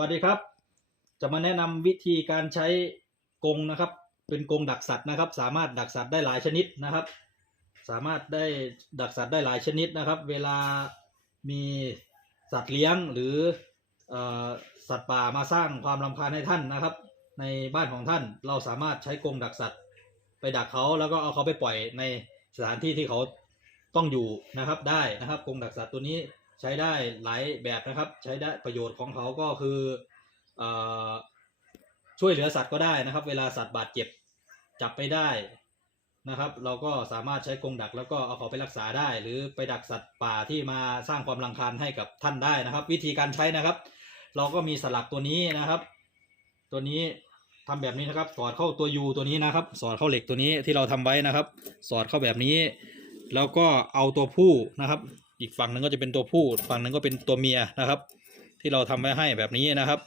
วัสดีครับ จะมาแนะนำวิธีการใช้กรงนะครับ เป็นกรงดักสัตว์นะครับ สามารถดักสัตว์ได้หลายชนิดนะครับ สามารถได้ดักสัตว์ได้หลายชนิดนะครับ เวลามีสัตว์เลี้ยงหรือเอ่อสัตว์ป่ามาสร้างความรำคาญให้ท่านนะครับ ในบ้านของท่านเราสามารถใช้กรงดักสัตว์ไปดักเขาแล้วก็เอาเขาไปปล่อยในสถานที่ที่เขาต้องอยู่นะครับได้นะครับกรงดักสัตว์ตัวนี้ ใช้ได้หลายแบบนะครับ ใช้ได้ประโยชน์ของเขาก็คืออช่วยเหลือสัตว์ก็ได้นะครับ เวลาสัตว์บาดเจ็บจับไปได้นะครับ เราก็สามารถใช้กรงดักแล้วก็เอาเขาไปรักษาได้ หรือไปดักสัตว์ป่าที่มาสร้างความรังคาญให้กับท่านได้นะครับ วิธีการใช้นะครับ เราก็มีสลักตัวนี้นะครับ ตัวนี้ทำแบบนี้นะครับ สอดเข้าตัวยูตัวนี้นะครับ สอดเข้าเหล็กตัวนี้ที่เราทำไว้นะครับ สอดเข้าแบบนี้ แล้วก็เอาตัวผู้นะครับ อีกฝั่งหนึ่งก็จะเป็นตัวผู้ฝั่งหนึ่งก็เป็นตัวเมียนะครับ ที่เราทำไว้ให้แบบนี้นะครับ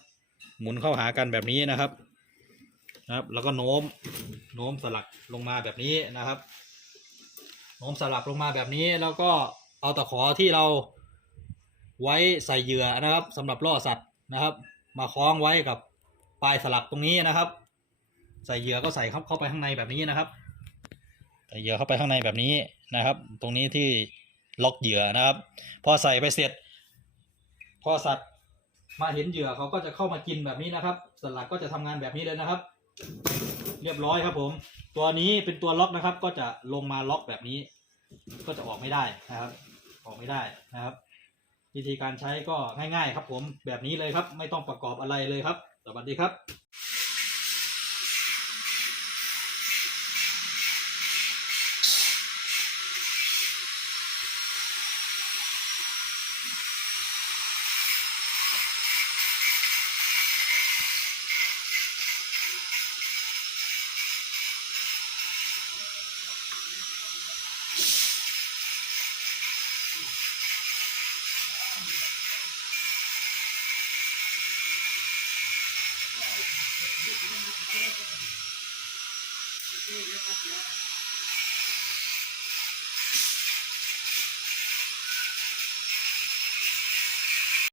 หมุนเข้าหากันแบบนี้นะครับนะครับ แล้วก็โน้มโน้มสลักลงมาแบบนี้นะครับ โน้มสลักลงมาแบบนี้แล้วก็เอาตะขอที่เราไว้ใส่เหยื่อนะครับสำหรับล่อสัตว์นะครับ มาคล้องไว้กับปลายสลักตรงนี้นะครับ ใส่เหยื่อก็ใส่เข้าเข้าไปข้างในแบบนี้นะครับ ใส่เหยื่อเข้าไปข้างในแบบนี้นะครับ ตรงนี้ที่ ล็อกเหยื่อนะครับ พอใส่ไปเสร็จ พอสัตว์มาเห็นเหยื่อเขาก็จะเข้ามากินแบบนี้นะครับสลักก็จะทำงานแบบนี้เลยนะครับ เรียบร้อยครับผม ตัวนี้เป็นตัวล็อกนะครับ ก็จะลงมาล็อกแบบนี้ ก็จะออกไม่ได้นะครับ ออกไม่ได้นะครับ วิธีการใช้ก็ง่ายๆ ครับผมแบบนี้เลยครับ ไม่ต้องประกอบอะไรเลยครับ สวัสดีครับ Thank you.